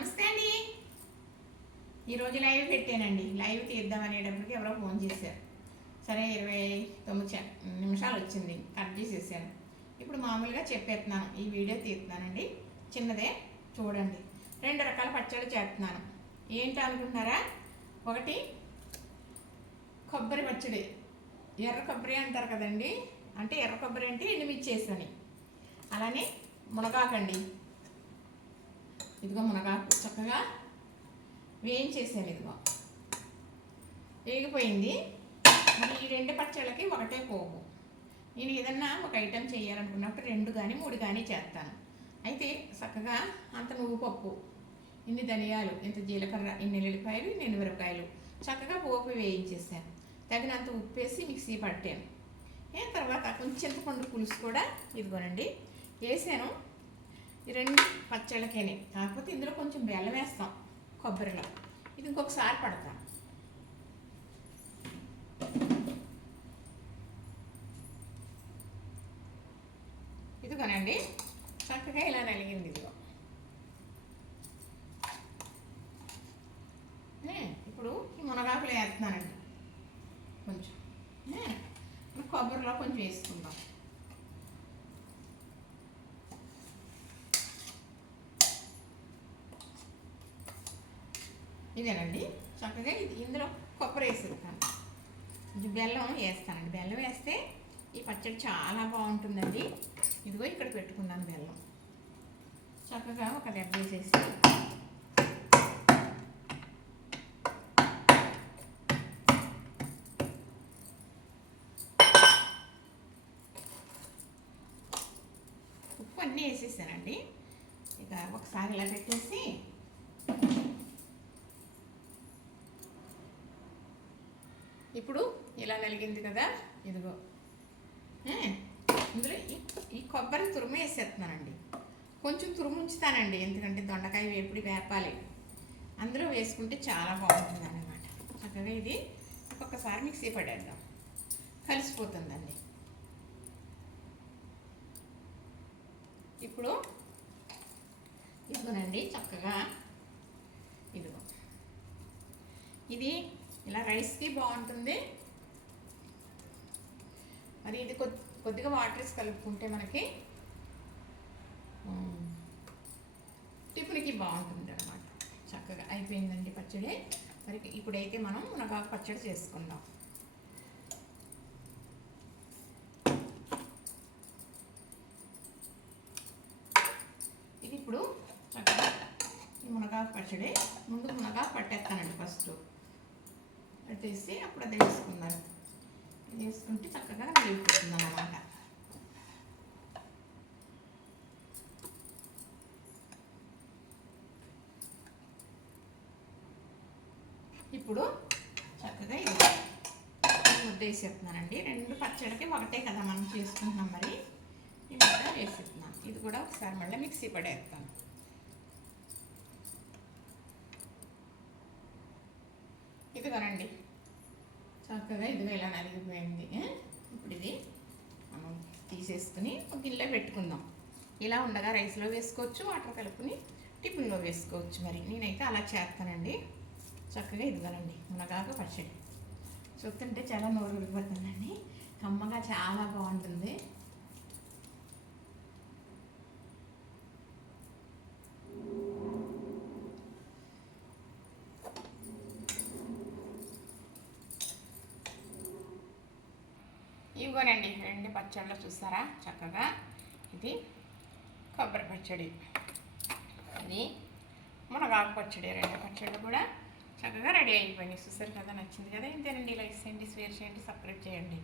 నమస్తే అండి. ఈరోజు లైవ్ పెట్టానండి. లైవ్ తీద్దామనేటప్పటికి ఎవరో ఫోన్ చేశారు. సరే 29 నిమిషాలు వచ్చింది, కట్ చేసేసాను. ఇప్పుడు మామూలుగా చెప్పేస్తున్నాను, ఈ వీడియో తీస్తున్నానండి. చిన్నదే చూడండి. 2 రకాల పచ్చళ్ళు చేస్తున్నాను. ఏంటి అనుకుంటున్నారా? ఒకటి కొబ్బరి పచ్చడి, ఎర్ర కొబ్బరి అంటారు కదండి. అంటే ఎర్ర కొబ్బరి అంటే ఎండుమిర్చేసని. అలానే మునగాకండి. ఇదిగో మునగాకు చక్కగా వేయించేసాను. ఇదిగో వేగిపోయింది. మరి ఈ 2 పచ్చళ్ళకి ఒకటే పోపు. నేను ఏదన్నా ఒక ఐటెం చేయాలనుకున్నప్పుడు 2 కానీ 3 కానీ చేస్తాను. అయితే చక్కగా అంత నువ్వు పప్పు, ఇన్ని ధనియాలు, ఇంత జీలకర్ర, ఇన్ని ఎల్లిపాయలు, ఇన్ని మిరపకాయలు చక్కగా పోపు వేయించేసాను. తగినంత ఉప్పేసి మిక్సీ పట్టాను. తర్వాత కొంచెం చింతపండు పులుసు కూడా ఇదిగోనండి వేసాను. ఈ 2 పచ్చళ్ళకేనే, కాకపోతే ఇందులో కొంచెం బెల్లం వేస్తాం కొబ్బరిలో. ఇది ఇంకొకసారి పడతాం. ఇదిగోనండి చక్కగా ఇలా నలిగింది. ఇదిగో ఇప్పుడు ఈ మునగాకులు వేస్తున్నానండి. కొంచెం కొబ్బరిలో కొంచెం వేసుకుందాం. ఇదేనండి చక్కగా ఇందులో కొబ్బరి వేసేస్తాను. కొంచెం బెల్లం వేస్తానండి. బెల్లం వేస్తే ఈ పచ్చడి చాలా బాగుంటుందండి. ఇదిగో ఇక్కడ పెట్టుకున్నాను బెల్లం. చక్కగా ఒక దెబ్బ వేసేసి ఉప్పు అన్నీ వేసేసానండి. ఇక ఒకసారి ఇలా పెట్టేసి ఇప్పుడు ఇలా నలిగింది కదా, ఇదిగో ఇందులో ఈ కొబ్బరి తురుము వేసేస్తున్నానండి. కొంచెం తురుము ఉంచుతానండి, ఎందుకంటే దొండకాయ వేపుడు వేపాలి. అందులో వేసుకుంటే చాలా బాగుంటుంది అన్నమాట. చక్కగా ఇది ఒక్కొక్కసారి మిక్సీ పడేద్దాం, కలిసిపోతుందండి. ఇప్పుడు ఇదిగోనండి చక్కగా ఇదిగో ఇది ఇలా రైస్కి బాగుంటుంది. మరి ఇది కొద్దిగా వాటర్ వేసి కలుపుకుంటే మనకి టిఫిన్కి బాగుంటుంది అన్నమాట. చక్కగా అయిపోయిందండి పచ్చడి. మరి ఇప్పుడైతే మనం మునగాకు పచ్చడి చేసుకుందాం. ఇది ఇప్పుడు చక్కగా ఈ మునగాకు పచ్చడి ముందు మునగాకు పట్టేస్తానండి. ఫస్ట్ పెట్టేసి అప్పుడు అది వేసుకున్నాను. వేసుకుంటే చక్కగా వేగిపోతుంది అన్నమాట. ఇప్పుడు చక్కగా ఇది ముద్ద వేసేస్తున్నానండి. 2 పచ్చడికి ఒకటే కదా మనం చేసుకుంటున్నాం. మరి ఈ ముద్ద వేసేస్తున్నాను. ఇది కూడా ఒకసారి మళ్ళీ మిక్సీ పడేస్తాను. ఇదిగోనండి చక్కగా ఇదిగో ఇలా నలిగిపోయింది. ఇప్పుడు ఇది మనం తీసేసుకుని ఒక గిన్నెలో పెట్టుకుందాం. ఇలా ఉండగా రైస్లో వేసుకోవచ్చు, వాటర్ కలుపుని టిఫిన్లో వేసుకోవచ్చు. మరి నేనైతే అలా చేస్తానండి. చక్కగా ఇదిగోనండి మునగాకు పచ్చడి చూస్తుంటే చాలా నోరు ఊరిపోతుందండి. కమ్మగా చాలా బాగుంటుంది. ఇవ్వనండి 2 పచ్చళ్ళు చూసారా చక్కగా. ఇది కొబ్బరి పచ్చడి, ఇది మునగాకు పచ్చడి. 2 పచ్చళ్ళు కూడా చక్కగా రెడీ అయిపోయినాయి. చూసారు కదా, నచ్చింది కదా. ఇంతేనండి. లైక్ చేయండి, షేర్ చేయండి, సబ్స్క్రైబ్ చేయండి.